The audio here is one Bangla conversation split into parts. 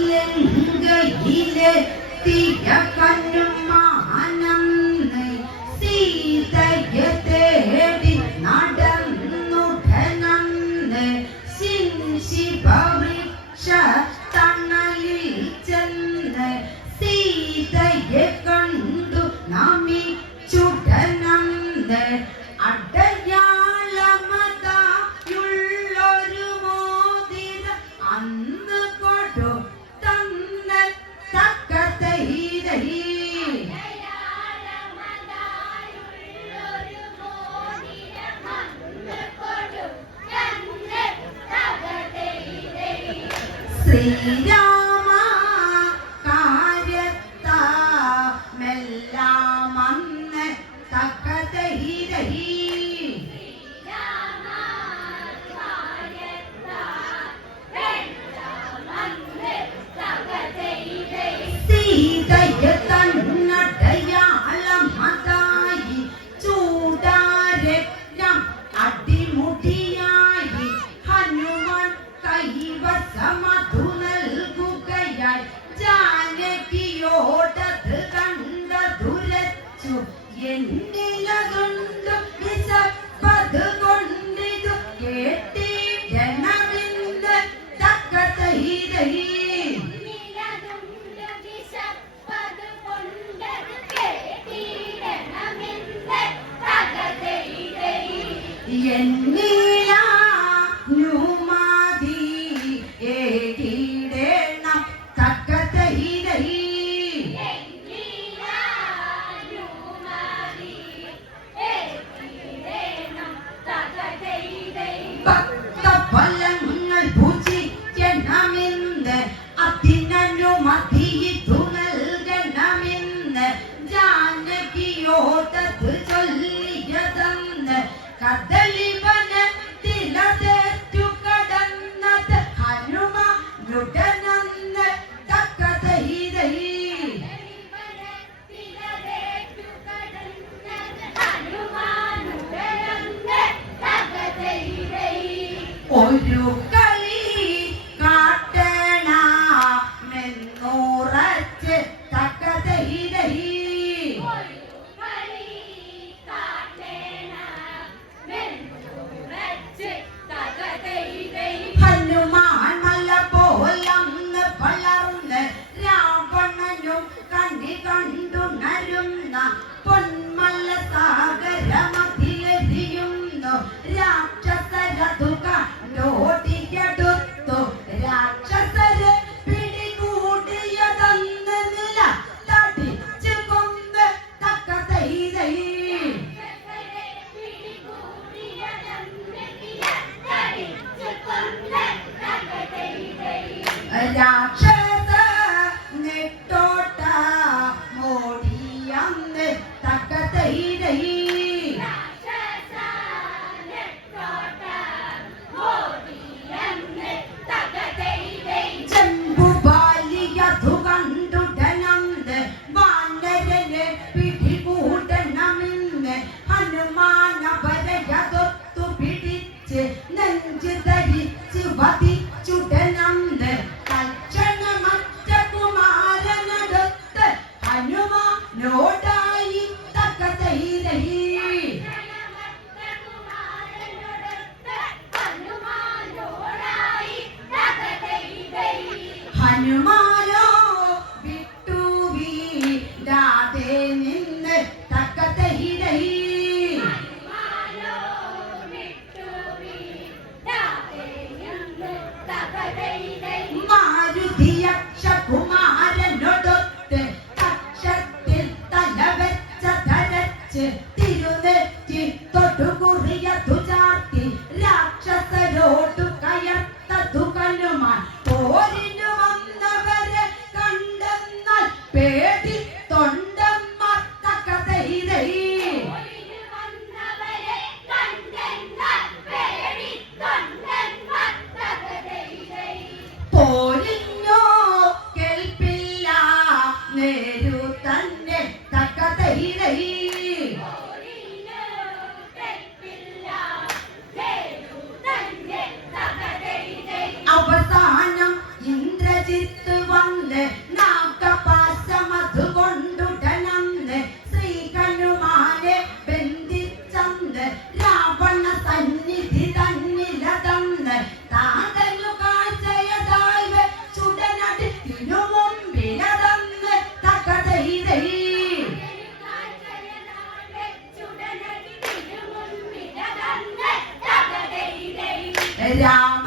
Hile, hile, hile, உண்டே 人家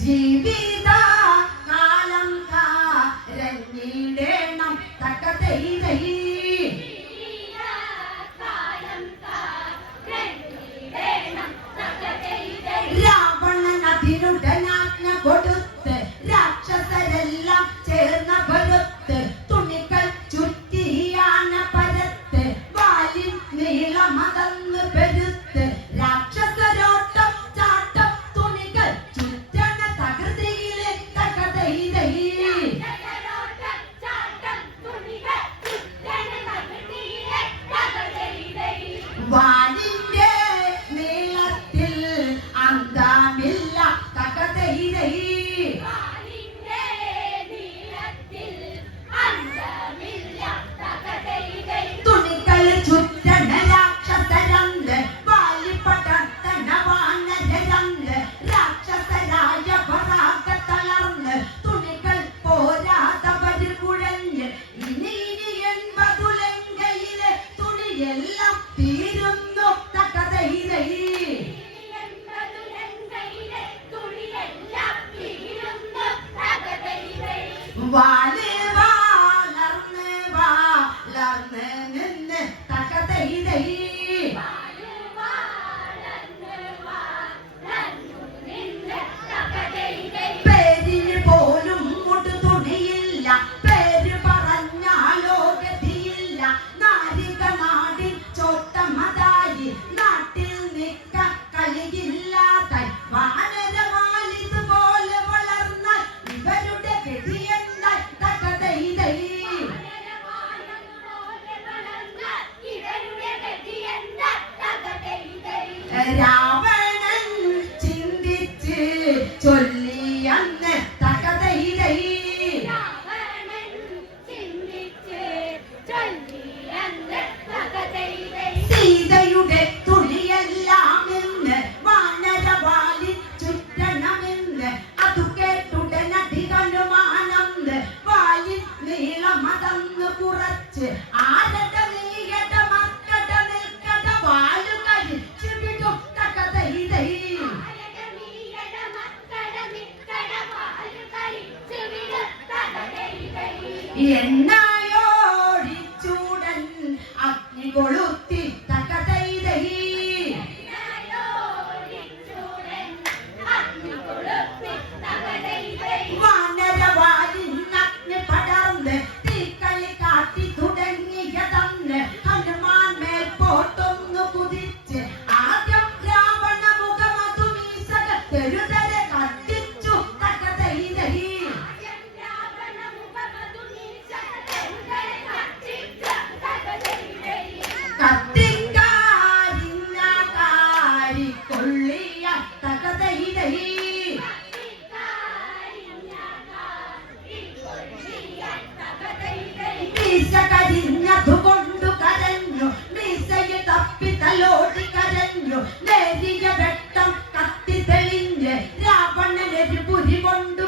TV. vale. অধিকণ্ড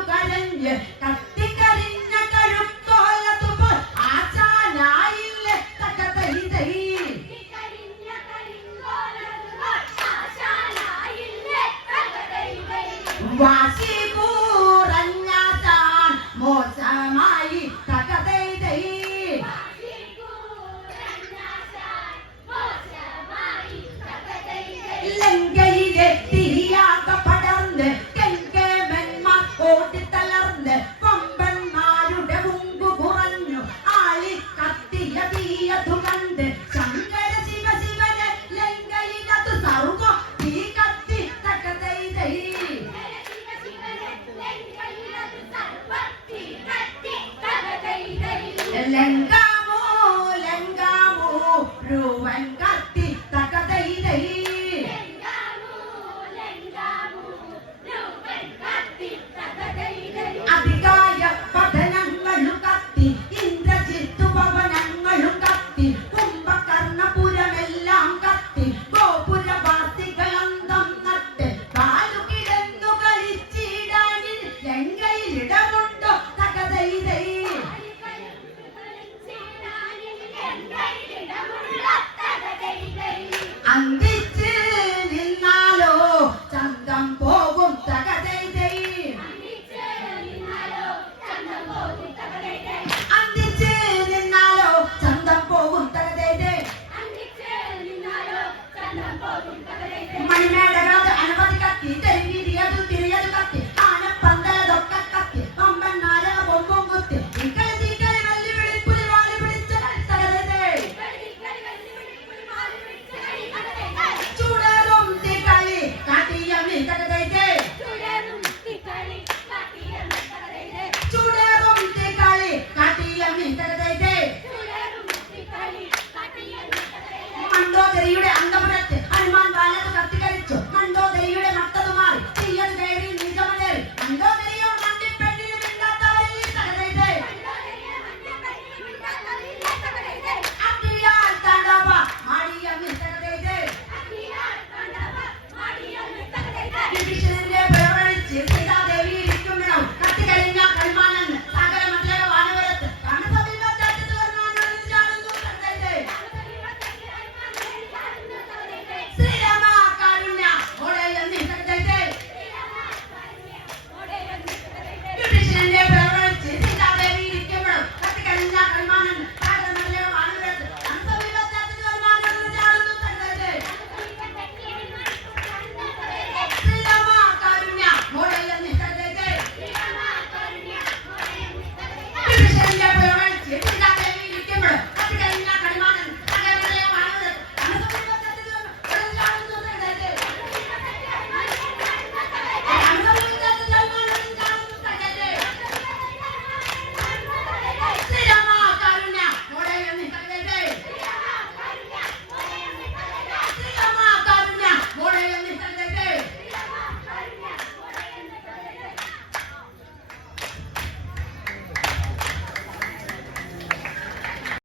Thank you.